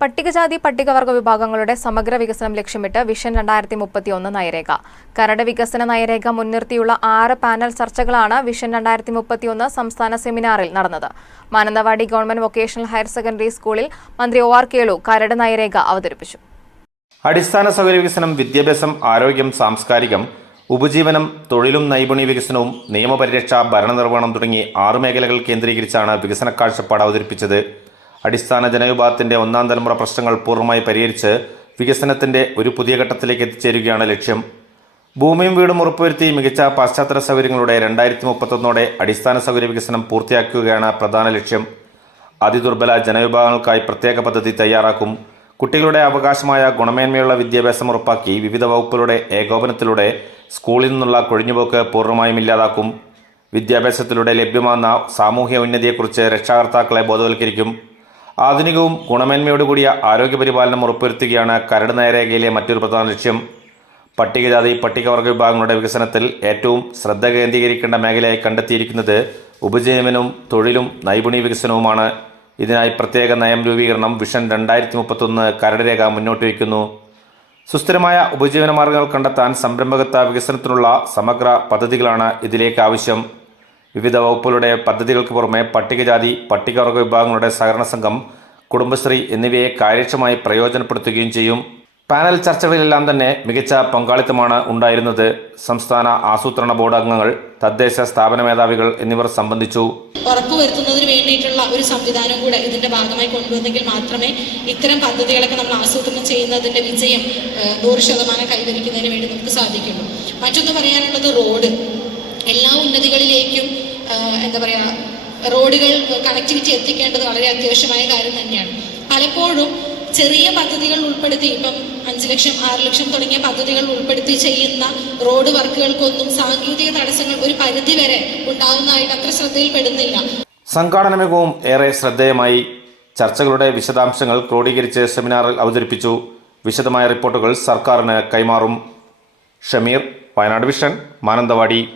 പട്ടികജാതി പട്ടികവർഗ വിഭാഗങ്ങളുടെ സമഗ്ര വികസനം ലക്ഷ്യമിട്ട് വിഷൻ രണ്ടായിരത്തി മുപ്പത്തി ഒന്ന് നയരേഖ. കരട് വികസന നയരേഖ മുൻനിർത്തിയുള്ള ആറ് പാനൽ ചർച്ചകളാണ് വിഷൻ രണ്ടായിരത്തി മുപ്പത്തി ഒന്ന് സംസ്ഥാന സെമിനാറിൽ നടന്നത്. Mananthavady government vocational higher secondary സ്കൂളിൽ മന്ത്രി ഒ ആർ കേളു കരട് നയരേഖ അവതരിപ്പിച്ചു. അടിസ്ഥാന സൗകര്യ വികസനം വിദ്യാഭ്യാസം ആരോഗ്യം സാംസ്കാരികം ഉപജീവനം തൊഴിലും നൈപുണ്യ വികസനവും നിയമപരിരക്ഷ ഭരണനിർവഹണം തുടങ്ങി ആറ് മേഖലകൾ കേന്ദ്രീകരിച്ചാണ് വികസന കാഴ്ചപ്പാട് അവതരിപ്പിച്ചത് അടിസ്ഥാന ജനവിഭാഗത്തിന്റെ ഒന്നാം തലമുറ പ്രശ്നങ്ങൾ പൂർണമായി പരിഹരിച്ച് വികസനത്തിന്റെ ഒരു പുതിയ ഘട്ടത്തിലേക്ക് എത്തിച്ചേരുകയാണ് ലക്ഷ്യം. ഭൂമിയും വീടും ഉറപ്പുവരുത്തി മികച്ച പാശ്ചാത്തല സൗകര്യങ്ങളുടെ രണ്ടായിരത്തി മുപ്പത്തൊന്നോടെ അടിസ്ഥാന സൗകര്യ വികസനം പൂർത്തിയാക്കുകയാണ് പ്രധാന ലക്ഷ്യം. അതിദുർബല ജനവിഭാഗങ്ങൾക്കായി പ്രത്യേക പദ്ധതി തയ്യാറാക്കും. കുട്ടികളുടെ അവകാശമായ ഗുണമേന്മയുള്ള വിദ്യാഭ്യാസം ഉറപ്പാക്കി വിവിധ വകുപ്പുകളുടെ ഏകോപനത്തിലൂടെ സ്കൂളിൽ നിന്നുള്ള കൊഴിഞ്ഞുപോക്ക് പൂർണമായും ഇല്ലാതാക്കും. വിദ്യാഭ്യാസത്തിലൂടെ ലഭ്യമാകുന്ന സാമൂഹ്യ ഉന്നതിയെക്കുറിച്ച് രക്ഷാകർത്താക്കളെ ബോധവൽക്കരിക്കും. ആധുനികവും ഗുണമേന്മയോടുകൂടിയ ആരോഗ്യപരിപാലനം ഉറപ്പുവരുത്തുകയാണ് കരട് നേരേഖയിലെ മറ്റൊരു പ്രധാന ലക്ഷ്യം. പട്ടികജാതി പട്ടികവർഗ വിഭാഗങ്ങളുടെ വികസനത്തിൽ ഏറ്റവും ശ്രദ്ധ കേന്ദ്രീകരിക്കേണ്ട മേഖലയായി കണ്ടെത്തിയിരിക്കുന്നത് ഉപജീവനവും തൊഴിലും നൈപുണ്യ വികസനവുമാണ്. ഇതിനായി പ്രത്യേക നയം രൂപീകരണം വിഷൻ രണ്ടായിരത്തി മുപ്പത്തൊന്ന് കരട് മുന്നോട്ട് വയ്ക്കുന്നു. സുസ്ഥിരമായ ഉപജീവന മാർഗങ്ങൾ കണ്ടെത്താൻ സംരംഭകത്വ വികസനത്തിനുള്ള സമഗ്ര പദ്ധതികളാണ് ഇതിലേക്ക് ആവശ്യം. വിവിധ വകുപ്പുകളുടെ പദ്ധതികൾക്ക് പുറമെ പട്ടികജാതി പട്ടികവർഗ വിഭാഗങ്ങളുടെ സഹകരണ സംഘം കുടുംബശ്രീ എന്നിവയെ കാര്യക്ഷമമായി പ്രയോജനപ്പെടുത്തുകയും ചെയ്യും. പാനൽ ചർച്ചകളിലെല്ലാം തന്നെ മികച്ച പങ്കാളിത്തമാണ് ഉണ്ടായിരുന്നത്. സംസ്ഥാന ആസൂത്രണ ബോർഡ് അംഗങ്ങൾ തദ്ദേശ സ്ഥാപന മേധാവികൾ എന്നിവർ സംബന്ധിച്ചു. ഉറപ്പുവരുത്തുന്നതിന് വേണ്ടിയിട്ടുള്ള ഒരു സംവിധാനം കൂടെ ഇതിന്റെ ഭാഗമായി കൊണ്ടുവന്നെങ്കിൽ മാത്രമേ ഇത്തരം പദ്ധതികളൊക്കെ നമ്മൾ ആസൂത്രണം ചെയ്യുന്നതിന്റെ വിജയം നൂറ് ശതമാനം കൈവരിക്കുന്നതിന് വേണ്ടി നമുക്ക് സാധിക്കുള്ളൂ. മറ്റൊന്ന് പറയാനുള്ളത് റോഡ്. എല്ലാ ഉന്നതികളിലേക്കും എന്താ പറയുക റോഡുകൾ കണക്ടിവിറ്റി എത്തിക്കേണ്ടത് വളരെ അത്യാവശ്യമായ കാര്യം തന്നെയാണ്. പലപ്പോഴും ചെറിയ പദ്ധതികൾ ഉൾപ്പെടുത്തി ഇപ്പം അഞ്ച് ലക്ഷം ആറ് ലക്ഷം തുടങ്ങിയ പദ്ധതികൾ ഉൾപ്പെടുത്തി ചെയ്യുന്ന റോഡ് വർക്കുകൾക്കൊന്നും സാങ്കേതിക തടസ്സങ്ങൾ ഒരു പരിധി വരെ ഉണ്ടാകുന്നതായിട്ട് അത്ര ശ്രദ്ധയിൽപ്പെടുന്നില്ല. സംഘാടന മികവും ഏറെ ശ്രദ്ധേയമായി ചർച്ചകളുടെ വിശദാംശങ്ങൾ ക്രോഡീകരിച്ച് സെമിനാറിൽ അവതരിപ്പിച്ചു. വിശദമായ റിപ്പോർട്ടുകൾ സർക്കാരിന് കൈമാറും. ഷമീർ വയനാട് വിഷൻ മാനന്തവാടി.